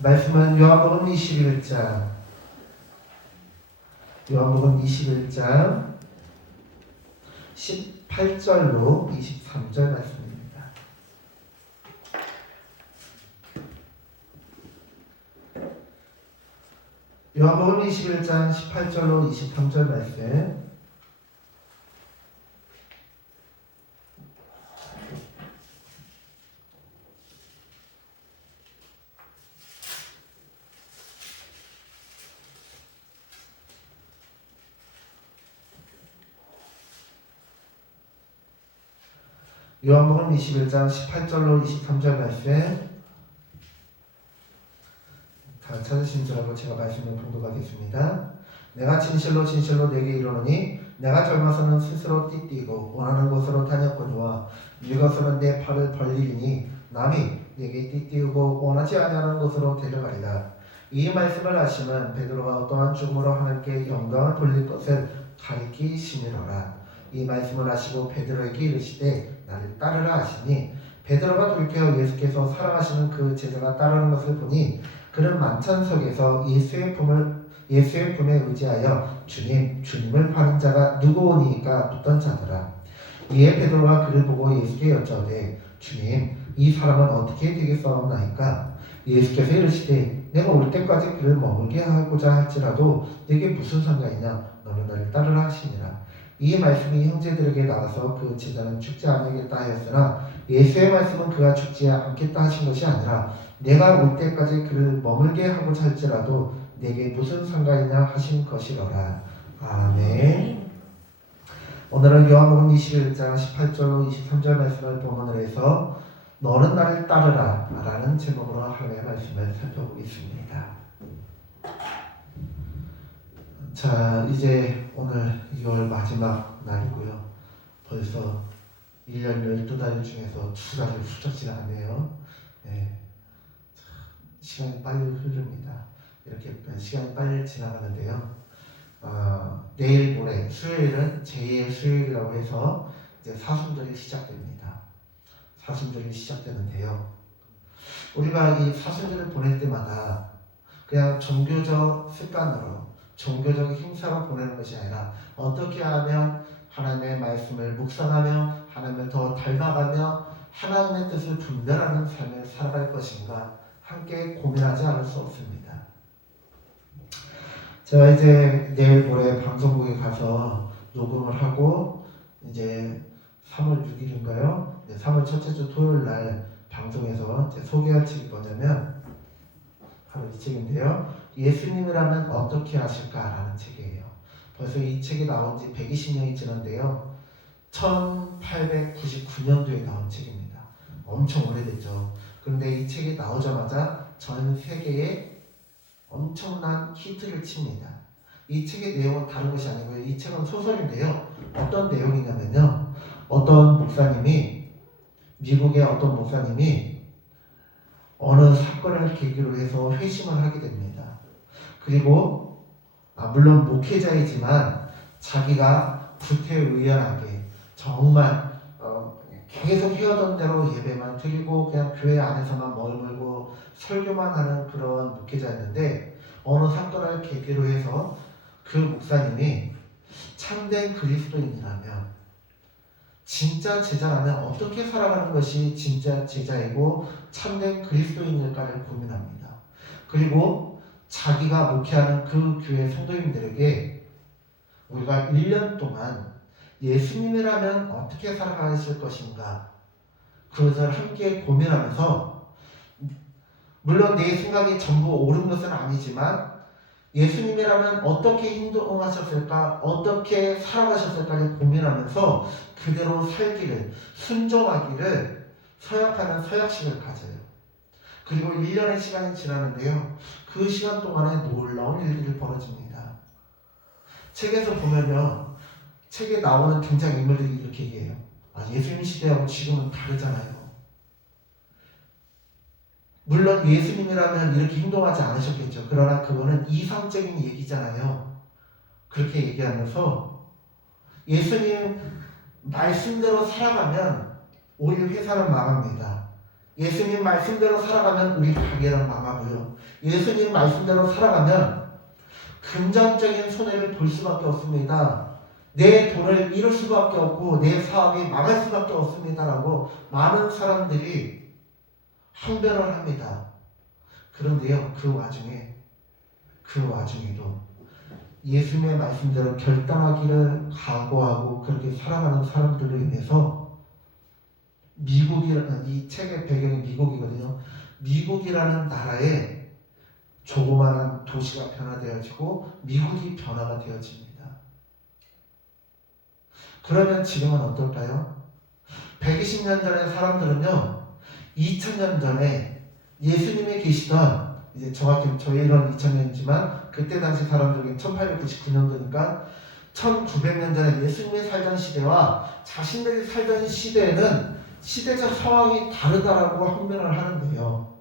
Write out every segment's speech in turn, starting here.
말씀은 요한복음 21장 18절로 23절 말씀입니다. 요한복음 21장 18절로 23절 말씀. 요한복음 21장 18절로 23절 말씀. 다 찾으신 줄 알고 제가 말씀을 봉독하겠습니다. 내가 진실로 진실로 내게 이르노니 내가 젊어서는 스스로 띠띠고 원하는 곳으로 다녔거니와 늙어서는 내 팔을 벌리리니 남이 내게 띠띠우고 원하지 아니하는 곳으로 데려가리라. 이 말씀을 하시면 베드로가 어떠한 죽음으로 하나님께 영광을 돌릴 것을 가리키시니로라. 이 말씀을 하시고 베드로에게 이르시되 나를 따르라 하시니 베드로가 돌이켜 예수께서 사랑하시는 그 제자가 따르는 것을 보니 그는 만찬석에서 예수의 품에 의지하여 주님을 파는 자가 누구오니까 묻던 자더라. 이에 베드로가 그를 보고 예수께 여짜오되 주님 이 사람은 어떻게 되겠사옵나이까? 예수께서 이르시되 내가 올 때까지 그를 머물게 하고자 할지라도 네게 무슨 상관이냐? 너는 나를 따르라 하시니라. 이 말씀이 형제들에게 나가서 그 제자는 죽지 아니하겠다 하였으나 예수의 말씀은 그가 죽지 않겠다 하신 것이 아니라 내가 올 때까지 그를 머물게 하고자 할지라도 내게 무슨 상관이냐 하신 것이로라. 아멘. 오늘은 요한복음 21장 18절로 23절 말씀을 본문으로 해서 너는 나를 따르라 라는 제목으로 하나님의 말씀을 살펴보겠습니다. 자, 이제 오늘 2월 마지막 날이고요. 벌써 1년 12달 중에서 2달을 훌쩍 지나갔네요. 네. 시간이 빨리 흐릅니다. 이렇게 시간이 빨리 지나가는데요. 내일 모레 수요일은 제2의 수요일이라고 해서 이제 사순절이 시작됩니다. 사순절이 시작되는데요. 우리가 이 사순절을 보낼 때마다 그냥 종교적 습관으로 종교적 행사로 보내는 것이 아니라 어떻게 하면 하나님의 말씀을 묵상하며 하나님을 더 닮아가며 하나님의 뜻을 분별하는 삶을 살아갈 것인가 함께 고민하지 않을 수 없습니다. 제가 이제 내일 모레 방송국에 가서 녹음을 하고 이제 3월 6일인가요? 3월 첫째 주 토요일 날 방송에서 소개할 책이 뭐냐면 바로 이 책인데요. 예수님이라면 어떻게 하실까라는 책이에요. 벌써 이 책이 나온 지 120년이 지났는데요. 1899년도에 나온 책입니다. 엄청 오래됐죠. 그런데 이 책이 나오자마자 전 세계에 엄청난 히트를 칩니다. 이 책의 내용은 다른 것이 아니고요. 이 책은 소설인데요. 어떤 내용이냐면요. 미국의 어떤 목사님이 어느 사건을 계기로 해서 회심을 하게 됩니다. 그리고 물론 목회자이지만 자기가 구태의연하게 정말 계속 해오던 대로 예배만 드리고 그냥 교회 안에서만 머물고 설교만 하는 그런 목회자였는데 어느 사건을 계기로 해서 그 목사님이 참된 그리스도인이라면 진짜 제자라면 어떻게 살아가는 것이 진짜 제자이고 참된 그리스도인일까를 고민합니다. 그리고 자기가 목회하는 그 교회 성도님들에게 우리가 1년 동안 예수님이라면 어떻게 살아가실 것인가 그것을 함께 고민하면서 물론 내 생각이 전부 옳은 것은 아니지만 예수님이라면 어떻게 행동하셨을까 어떻게 살아가셨을까를 고민하면서 그대로 살기를 순종하기를 서약하는 서약식을 가져요. 그리고 1년의 시간이 지나는데요. 그 시간 동안에 놀라운 일들이 벌어집니다. 책에서 보면요. 책에 나오는 등장인물들이 이렇게 얘기해요. 예수님 시대하고 지금은 다르잖아요. 물론 예수님이라면 이렇게 행동하지 않으셨겠죠. 그러나 그거는 이상적인 얘기잖아요. 그렇게 얘기하면서 예수님 말씀대로 살아가면 오히려 회사는 망합니다. 예수님 말씀대로 살아가면 우리 가게는 망하고요. 예수님 말씀대로 살아가면 금전적인 손해를 볼 수밖에 없습니다. 내 돈을 잃을 수밖에 없고 내 사업이 망할 수밖에 없습니다라고 많은 사람들이 항변을 합니다. 그런데요, 그 와중에도 예수님의 말씀대로 결단하기를 각오하고 그렇게 살아가는 사람들로 인해서 이 책의 배경이 미국이거든요. 미국이라는 나라에 조그마한 도시가 변화되어지고 미국이 변화가 되어집니다. 그러면 지금은 어떨까요? 120년 전의 사람들은요, 2000년 전에 예수님이 계시던, 이제 정확히 저희는 2000년이지만 그때 당시 사람들은 1899년도니까 1900년 전에 예수님이 살던 시대와 자신들이 살던 시대에는 시대적 상황이 다르다라고 항변을 하는데요.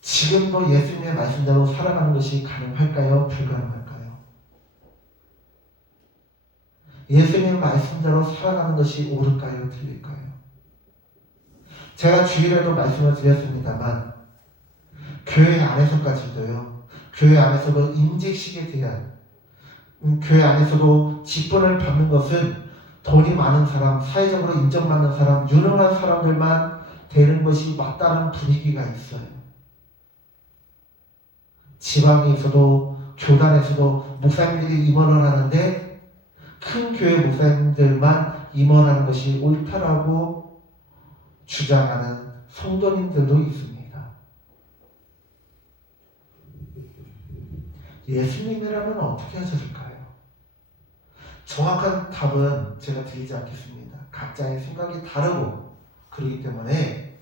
지금도 예수님의 말씀대로 살아가는 것이 가능할까요? 불가능할까요? 예수님 말씀대로 살아가는 것이 옳을까요? 틀릴까요? 제가 주일에도 말씀을 드렸습니다만 교회 안에서까지도요. 교회 안에서도 임직식에 대한 교회 안에서도 직분을 받는 것은 돈이 많은 사람, 사회적으로 인정받는 사람, 유능한 사람들만 되는 것이 맞다는 분위기가 있어요. 지방에서도 교단에서도 목사님들이 임원을 하는데 큰 교회 목사님들만 임원하는 것이 옳다라고 주장하는 성도님들도 있습니다. 예수님이라면 어떻게 하셨을까요? 정확한 답은 제가 드리지 않겠습니다. 각자의 생각이 다르고 그렇기 때문에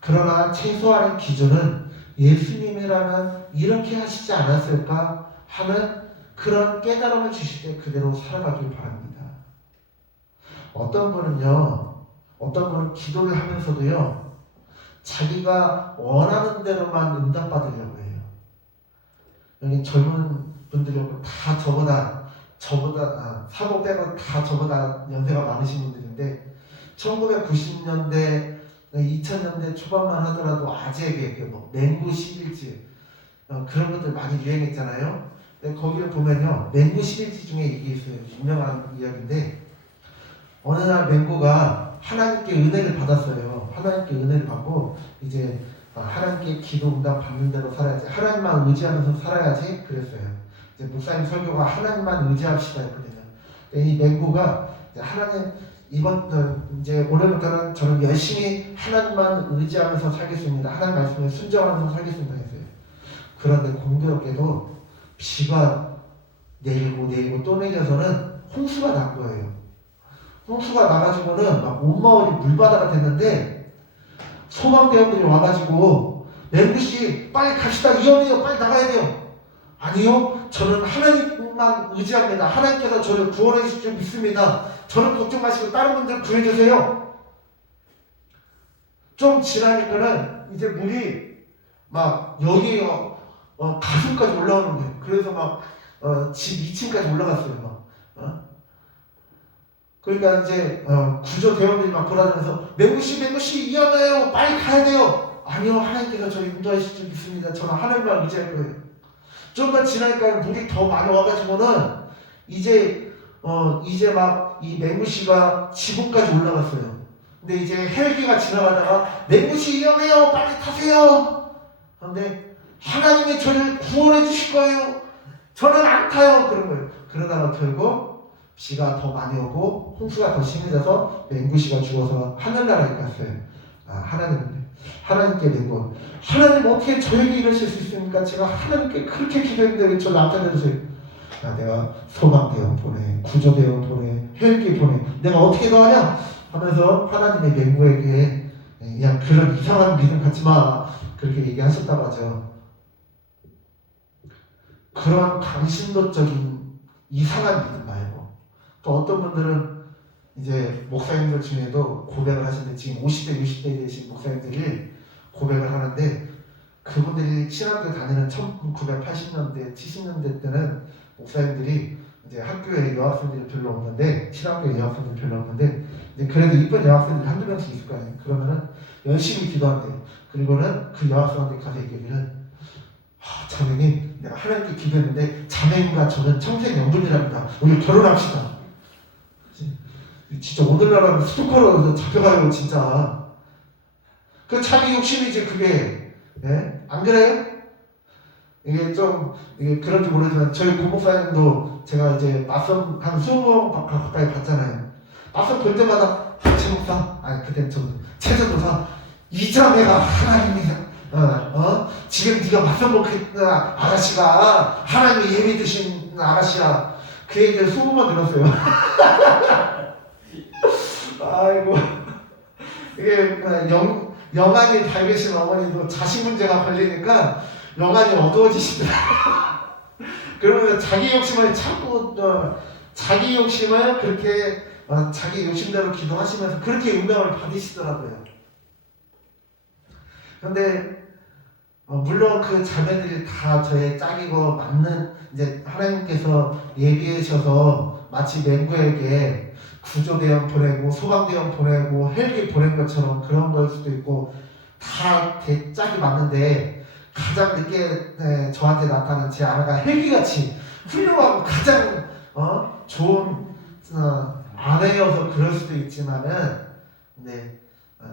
그러나 최소한의 기준은 예수님이라면 이렇게 하시지 않았을까 하는 그런 깨달음을 주실 때 그대로 살아가길 바랍니다. 어떤 분은 기도를 하면서도요, 자기가 원하는 대로만 응답받으려고 해요. 여기 젊은 분들이 다 사고 빼고 다 저보다 연세가 많으신 분들인데 1990년대, 2000년대 초반만 하더라도 아재개, 맹구 11지 그런 것들 많이 유행했잖아요. 거기를 보면요, 맹구 11지 중에 이게 있어요. 유명한 이야기인데 어느 날 맹구가 하나님께 은혜를 받았어요. 하나님께 은혜를 받고 이제 하나님께 기도 응답 받는 대로 살아야지, 하나님만 의지하면서 살아야지 그랬어요. 이제 목사님 설교가 하나님만 의지합시다 했거든요. 이 맹구가 하나님 이제 올해부터는 저는 열심히 하나님만 의지하면서 살겠습니다. 하나님 말씀에 순종하면서 살겠습니다 했어요. 그런데 공교롭게도 비가 내리고 또 내려서는 홍수가 난 거예요. 홍수가 나가지고는 막 온 마을이 물바다가 됐는데 소방대원들이 와가지고 맹구씨 빨리 갑시다, 위험해요, 빨리 나가야 돼요. 아니요, 저는 하나님만 의지합니다. 하나님께서 저를 구원해 주실 줄 믿습니다. 저는 걱정 마시고 다른 분들 구해주세요. 좀 지나니까는 이제 물이 막 여기 가슴까지 올라오는 거예요. 그래서 막 집 2층까지 올라갔어요. 그러니까 이제 구조대원들이 막 돌아다니면서 맹구씨 위험해요, 빨리 가야 돼요. 아니요, 하나님께서 저를 인도하실 줄 믿습니다. 저는 하나님만 의지할 거예요. 좀 더 지나니까 물이 더 많이 와가지고는 이제 막 이 맹구씨가 지붕까지 올라갔어요. 근데 이제 헬기가 지나가다가 맹구씨 위험해요, 빨리 타세요. 그런데 하나님이 저를 구원해 주실 거예요. 저는 안 타요. 그런 거예요. 그러다가 결국 비가 더 많이 오고 홍수가 더 심해져서 맹구씨가 죽어서 하늘나라에 갔어요. 하나님께 맹구, 하나님 어떻게 저에게 이러실 수 있습니까? 제가 하나님께 그렇게 기도했는데 왜 저를 안 살려주세요? 내가 소방대원 보내, 구조대원 보내, 헬기 보내, 내가 어떻게 더 하냐? 하면서 하나님의 맹구에게 그냥 그런 이상한 믿음 갖지 마, 그렇게 얘기하셨다고 하죠. 그런 강신도적인 이상한 믿음 말고, 또 어떤 분들은 이제 목사님들 중에도 고백을 하시는데, 지금 50대, 60대 되신 목사님들이 고백을 하는데, 그분들이 신학교 다니는 1980년대, 70년대 때는 목사님들이 이제 학교에 여학생들이 별로 없는데, 신학교에 여학생들이 별로 없는데, 그래도 이쁜 여학생들이 한두 명씩 있을 거 아니에요. 그러면은 열심히 기도한대요. 그리고는 그 여학생한테 가서 얘기하기는 자매님, 내가 하나님께 기도했는데 자매님과 저는 평생 영분이랍니다. 우리 결혼합시다. 진짜 오늘날은 스토커로 잡혀가요, 진짜. 그 자기 욕심이지, 그게. 예? 안 그래요? 이게 좀, 이게 그런지 모르지만, 저희 고목사님도 제가 이제 맞선 한 20번 가까이 봤잖아요. 맞선 볼 때마다, 최목사, 아니, 그땐 좀, 최전도사, 이 자매가 하나님이다. 지금 네가 맞선 볼 아가씨가 하나님이 예비 드신 아가씨야. 그 얘기를 20번 들었어요. 아이고, 이게 영안이 밝으신 어머니도 자식 문제가 걸리니까 영안이 어두워지시더라. 그러면 자기 욕심을 참고 자기 욕심을 그렇게 자기 욕심대로 기도하시면서 그렇게 운명을 받으시더라고요. 그런데 물론 그 자매들이 다 저의 짝이고 맞는 이제 하나님께서 예비하셔서 마치 맹구에게 구조대원 보내고 소방대원 보내고 헬기 보낸 것처럼 그런 걸 수도 있고 다 제 짝이 맞는데 가장 늦게 저한테 나타난 제 아내가 헬기같이 훌륭하고 가장 좋은 아내여서 그럴 수도 있지만은 근데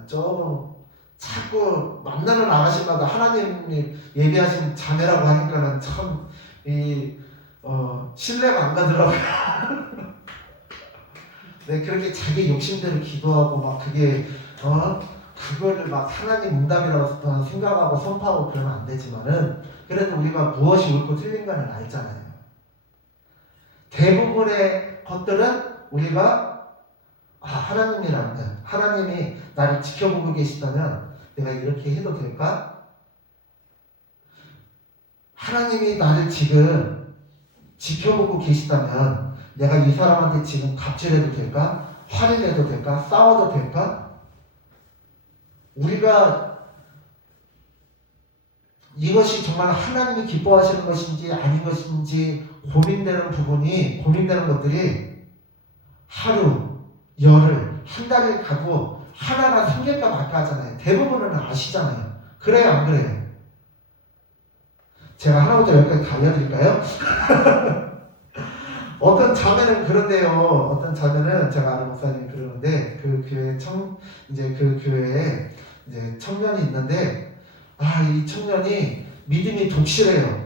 조금 자꾸 만나는 아가씨마다 하나님이 예비하신 자매라고 하니까는 참 신뢰가 안 가더라고요. 네, 그렇게 자기 욕심대로 기도하고 막 그게 그거를 막 하나님 응답이라고 생각하고 선포하고 그러면 안 되지만은 그래도 우리가 무엇이 옳고 틀린가는 알잖아요. 대부분의 것들은 우리가 하나님이 나를 지켜보고 계시다면 내가 이렇게 해도 될까? 하나님이 나를 지금 지켜보고 계시다면 내가 이 사람한테 지금 갑질해도 될까? 화를 내도 될까? 싸워도 될까? 우리가 이것이 정말 하나님이 기뻐하시는 것인지 아닌 것인지 고민되는 것들이 하루, 열흘, 한 달을 가고 하나가 생길까 말까 하잖아요. 대부분은 아시잖아요. 그래요, 안 그래요? 제가 하나부터 여기까지 다 알려드릴까요? 어떤 자매는 그런데요. 어떤 자매는 제가 아는 목사님이 그러는데 그 교회 그 교회에 이제 청년이 있는데 이 청년이 믿음이 독실해요.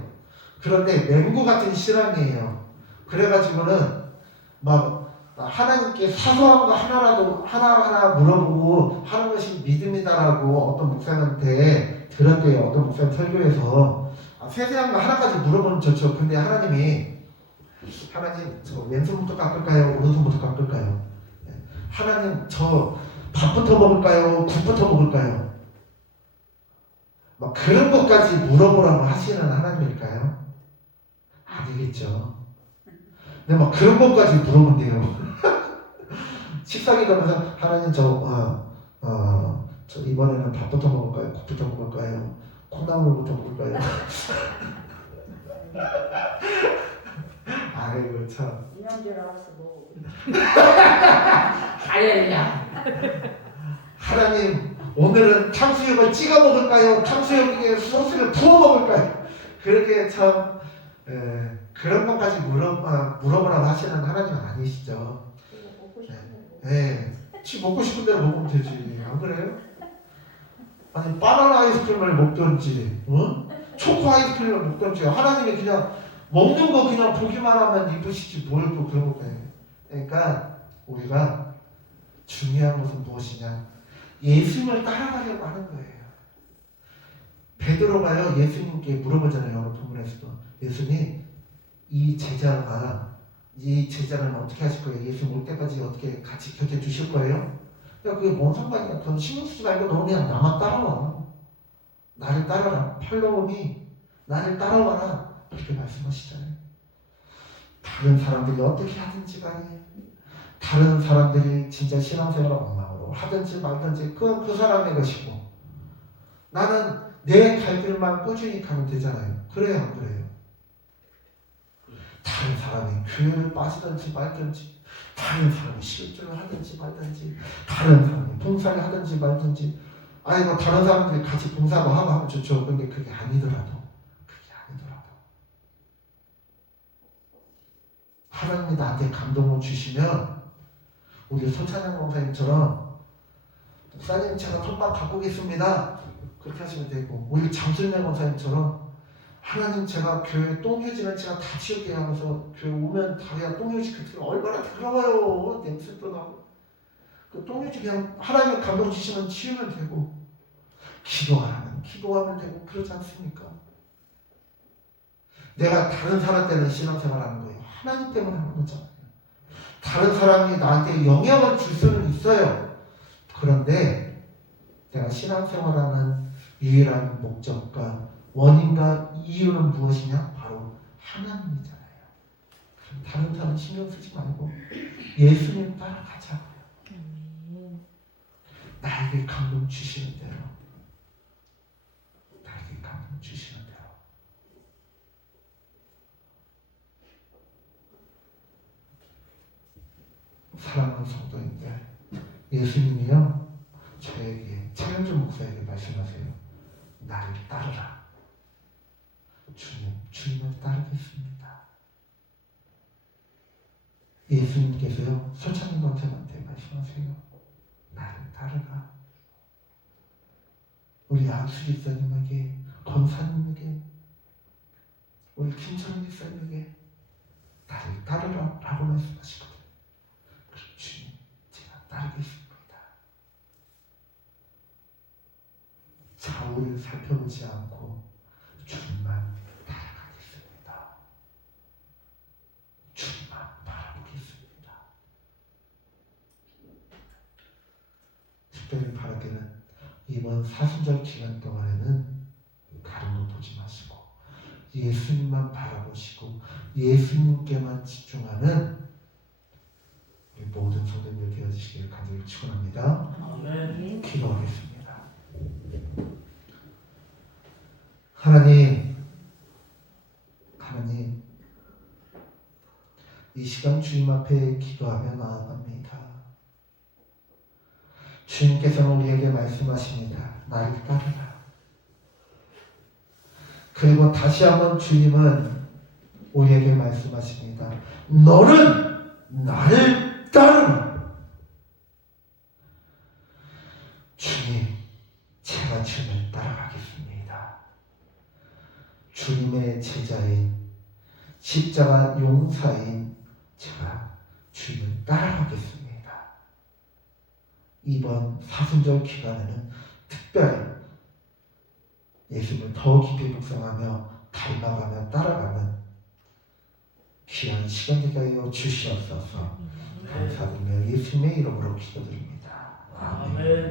그런데 맹구 같은 실험이에요. 그래가지고는 막 하나님께 사소한 거 하나라도 하나하나 물어보고 하는 것이 믿음이다라고 어떤 목사님한테 들었대요. 어떤 목사님 설교에서 세세한 거 하나까지 물어보면 좋죠. 근데 하나님 저 왼손부터 깎을까요? 오른손부터 깎을까요? 하나님 저 밥부터 먹을까요? 국부터 먹을까요? 막 그런 것까지 물어보라고 하시는 하나님일까요? 아니겠죠. 근데 막 그런 것까지 물어본대요. 식사기 가면서 하나님 저 이번에는 밥부터 먹을까요? 국부터 먹을까요? 콩나물부터 먹을까요? 아이고 참. 이남들 알았어 뭐. 할렐루야. 하나님 오늘은 탕수육을 찍어 먹을까요? 탕수육에 소스를 부어 먹을까요? 그렇게 참 그런 것까지 물어보라고 하시는 하나님은 아니시죠. 먹고 싶은 네. 먹고 싶은 대로 먹으면 되지. 안 그래요? 아니 바나나 아이스크림을 먹든지 초코 아이스크림을 먹든지 하나님이 그냥 먹는 거 그냥 보기만 하면 이쁘시지 뭘 또 그런 거 해요. 그러니까 우리가 중요한 것은 무엇이냐? 예수님을 따라가려고 하는 거예요. 베드로가요 예수님께 물어보잖아요. 어느 본문에서도 예수님 이 제자는 어떻게 하실 거예요? 예수님 올 때까지 어떻게 같이 곁에 두실 거예요? 야 그게 뭔 상관이야? 그건 신경 쓰지 말고 너 그냥 나만 따라와. 나를 따라라. 팔로우미 나를 따라와라. 그렇게 말씀하시잖아요. 다른 사람들이 어떻게 하든지 간에 다른 사람들이 진짜 신앙생활을 엉망으로 하든지 말든지 그건 그 사람의 것이고 나는 내 갈 길만 꾸준히 가면 되잖아요. 그래요 안 그래요? 다른 사람이 교회를 빠지든지 말든지 다른 사람이 실주를 하든지 말든지, 다른 사람이 봉사를 하든지 말든지, 아니 뭐 다른 사람들이 같이 봉사도 하고 하면 좋죠. 근데 그게 아니더라도 하나님이 나한테 감동을 주시면, 우리 소찬양 목사님처럼 목사님 제가 톱밥 갖고 계십니다 그렇게 하시면 되고, 우리 장순명 목사님처럼 하나님 제가 교회 똥휴지는 제가 다 치울게요 하면서 교회 오면 다리가 똥휴지 그렇게 얼마나 더러워요. 냄새도 나고. 그 똥휴지 그냥 하나님 감동 주시면 치우면 되고, 기도하면 되고, 그러지 않습니까? 내가 다른 사람 때문에 신앙생활 하는 거예요. 하나님 때문에 하는 거잖아요. 다른 사람이 나한테 영향을 줄 수는 있어요. 그런데 내가 신앙생활하는 유일한 목적과 원인과 이유는 무엇이냐? 바로 하나님이잖아요. 다른 사람 신경 쓰지 말고 예수님 따라가자고요. 나에게 감동 주시는 대로, 나에게 감동 주시는 대로. 사랑하는 성도님들, 예수님이요 저에게, 최현주 목사에게 말씀하세요. 나를 따르라. 주님을 따르겠습니다. 예수님께서요 소찬인 권사님한테 말씀하세요. 나를 따르라. 우리 안수 집사님에게, 권사님에게, 우리 김철인 집사님에게 나를 따르라 라고 말씀하시거든요. 주님, 제가 따르겠습니다. 좌우를 살펴보지 않고 주님만 따라가겠습니다. 주님만 바라보겠습니다. 특별히 바라기는 이번 사순절 기간 동안에는 다른 거 보지 마시고 예수님만 바라보시고 예수님께만 집중하는 우리 모든 성도님들 되어주시길 간절히 축원합니다. 아멘. 기도하겠습니다. 하나님, 이 시간 주님 앞에 기도하며 나아갑니다. 주님께서는 우리에게 말씀하십니다. 나를 따르라. 그리고 다시 한번 주님은 우리에게 말씀하십니다. 너는 나를 따르라. 주님, 제가 주님을 따라가겠습니다. 주님의 제자인, 십자가 용사인 제가 주님을 따라가겠습니다. 이번 사순절 기간에는 특별히 예수님을 더 깊이 묵상하며 닮아가며 따라가는 귀한 시간 되게 하여 주시옵소서. 감사드리며 예수님의 이름으로 기도드립니다. 아멘.